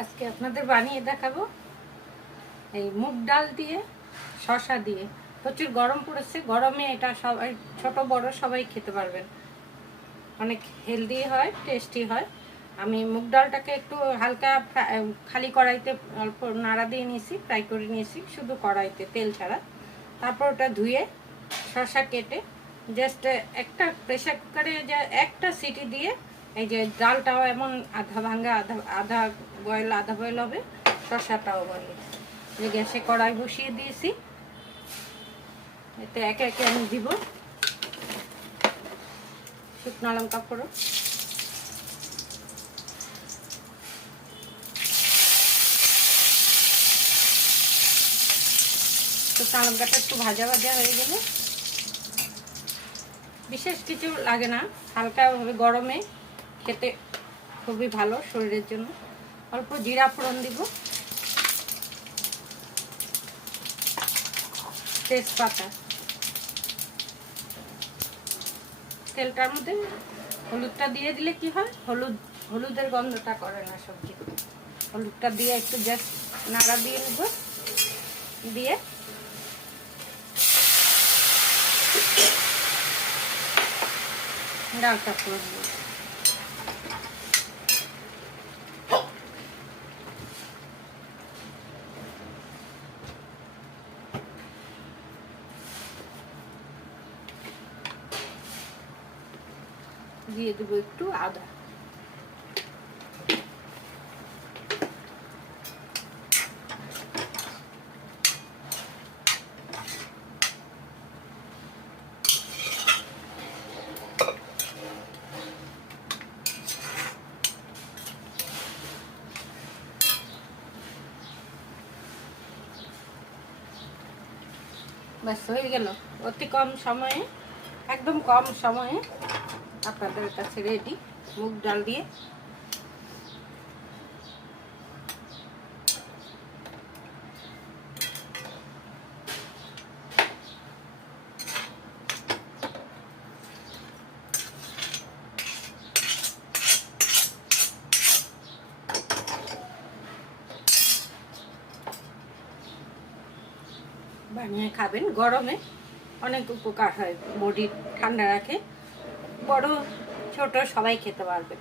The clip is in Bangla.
আজকে আপনাদের বানিয়ে দেখাবো এই মুগ ডাল দিয়ে শসা দিয়ে। প্রচুর গরম পড়েছে, গরমে এটা সবাই ছোট বড় সবাই খেতে পারবেন। অনেক হেলদি হয়, টেস্টি হয়। আমি মুগ ডালটাকে একটু হালকা খালি কড়াইতে অল্প নাড়া দিয়ে নিয়েছি, ফ্রাই করে নিয়েছি শুধু কড়াইতে, তেল ছাড়া। তারপর ওটা ধুয়ে শসা কেটে জাস্ট একটা প্রেসার কুকারে যে একটা সিটি দিয়ে এই যে ডালটাও এমন আধা ভাঙা আধা বয়েল হবে, শসাটাও বয়েল। যে গ্যাসে কড়াই বসিয়ে দিয়েছি, এতে একে একে আমি দিব শুকনো লঙ্কা ফোড়ন, শুকনো লঙ্কাটা একটু ভাজা ভাজা হয়ে গেলে, বিশেষ কিছু লাগে না, হালকাভাবে গরমে খেতে খুবই ভালো শরীরের জন্য। অল্প জিরা ফোড়ন দিব, তেজপাতা, তেলটার মধ্যে হলুদটা দিয়ে দিলে কি হয়, হলুদের গন্ধটা করে না সবজি। হলুদটা দিয়ে একটু জাস্ট নাড়া দিয়ে নেব, দিয়ে ডালটা করে দেবো। দিয়ে দেবো একটু আদা, ব্যাস হয়ে গেল। অতি কম সময়ে, একদম কম সময়ে আপনাদের কাছে রেডি মুগ ডাল দিয়ে। বানিয়ে খাবেন, গরমে অনেক উপকার হয়, বডি ঠান্ডা রাখে, বড় ছোট সবাই খেতে পারবে।